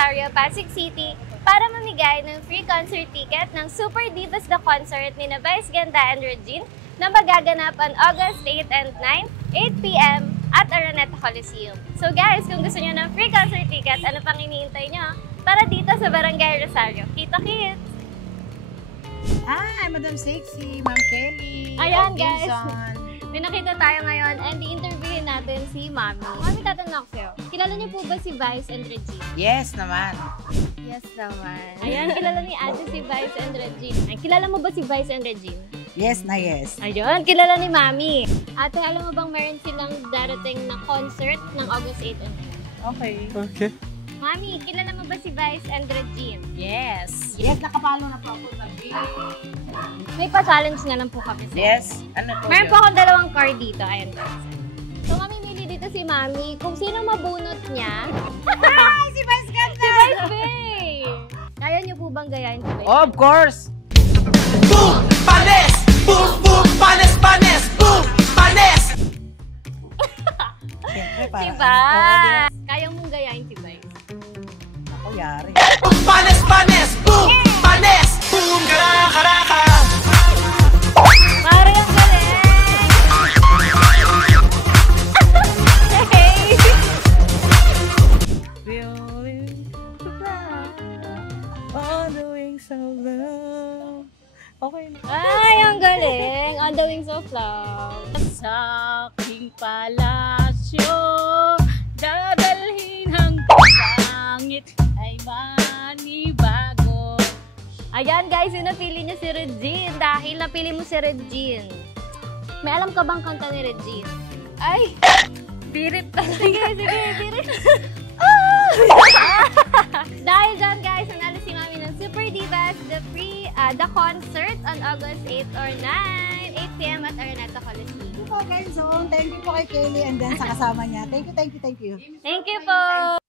Rosario, Pasig City para mamigay ng free concert ticket ng Super Divas The Concert ni Vice Ganda and Regine na magaganap on August 8 and 9, 8 p.m. at Araneta Coliseum. So guys, kung gusto nyo ng free concert ticket, ano pang iniintay nyo? Tara dito sa Barangay Rosario. Kita-kits! Hi, Madam Sexy, Ma'am Kelly. Ayan guys, may nakita tayo ngayon and i-interviewin natin si Mami. Mami, tatanong ako sa'yo. Kilala niyo po ba si Vice and Regine? Yes naman. Yes naman. Ayan, kilala ni Ate si Vice and Regine. Ay, kilala mo ba si Vice and Regine? Yes na yes. Ayun, kilala ni Mami. Ate, alam mo bang meron silang darating na concert ng August 8 and 9? Okay. Mami, kilala mo ba si Vice and Regine? Yes. Yes, nakapalo na po ako. May pa-challenge na lang po kami sa Yes. Ano po meron yun? po akong dalawang card dito. Ayan guys. So, mamimili dito si Mami kung sino mabunot niya. Hi, si Vice Ganda! Si Vice Bay! Kaya niyo po bang gayahin si Vice? Of course. Boom! Panes! Boom! Boom! Panes! Panes! Boom! Panes! Siyempre, Si para. Vice! Kaya mong gayahin si Vice? Ako, yari. Boom! Panes! Panes! Boom! Panes! Boom! Karaka! Parang ang galing! Hey! Feeling to fly on the wings of love. Okay na. Ay, ang galing! On the wings of love. Sa aking palasyo, dadalhin hanggang langit ay manibago. Ayan guys, yung napili niyo si Regine dahil napili mo si Regine. May alam ka bang kanta ni Regine? Ay! Birit talaga. Sige, birit. Dahil dyan guys, nanalo si Mami ng Super Divas, the concert on August 8 or 9, 8 p.m. at Araneta Coliseum. Thank you po, Kenzon. Thank you po kay Kelly and then sa kasama niya. Thank you. Thank you po!